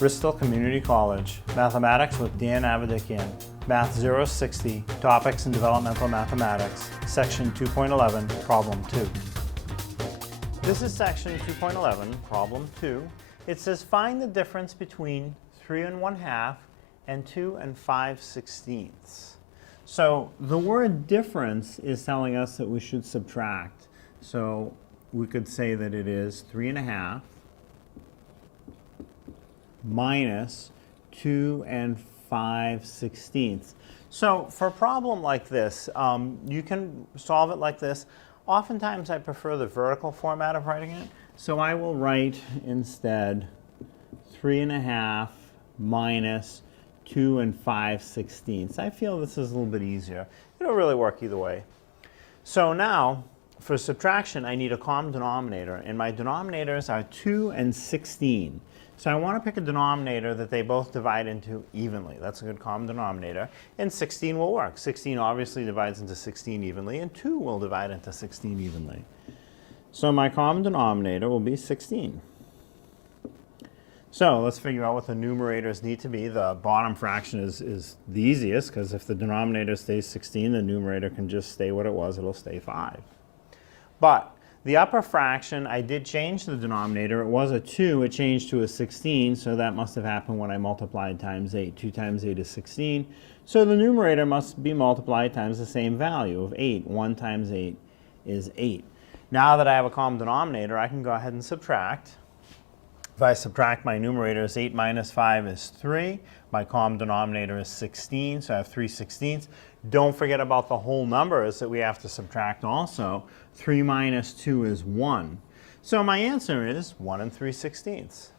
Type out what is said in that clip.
Bristol Community College, Mathematics with Dan Avedikian, Math 060, Topics in Developmental Mathematics, Section 2.11, Problem 2. This is Section 2.11, Problem 2. It says find the difference between 3 1/2 and 2 5/16. So the word difference is telling us that we should subtract. So we could say that it is 3 1/2 minus 2 5/16. So for a problem like this, you can solve it like this. Oftentimes I prefer the vertical format of writing it. So I will write instead 3 1/2 minus 2 5/16. I feel this is a little bit easier. It'll really work either way. So now, for subtraction, I need a common denominator, and my denominators are 2 and 16. So I want to pick a denominator that they both divide into evenly. That's a good common denominator. And 16 will work. 16 obviously divides into 16 evenly, and 2 will divide into 16 evenly. So my common denominator will be 16. So let's figure out what the numerators need to be. The bottom fraction is the easiest, because if the denominator stays 16, the numerator can just stay what it was. It'll stay 5. But the upper fraction, I did change the denominator. It was a 2. It changed to a 16, so that must have happened when I multiplied times 8. 2 times 8 is 16. So the numerator must be multiplied times the same value of 8. 1 times 8 is 8. Now that I have a common denominator, I can go ahead and subtract. If I subtract my numerators, 8 minus 5 is 3. My common denominator is 16, so I have 3/16. Don't forget about the whole numbers that we have to subtract also. 3 minus 2 is 1. So my answer is 1 3/16.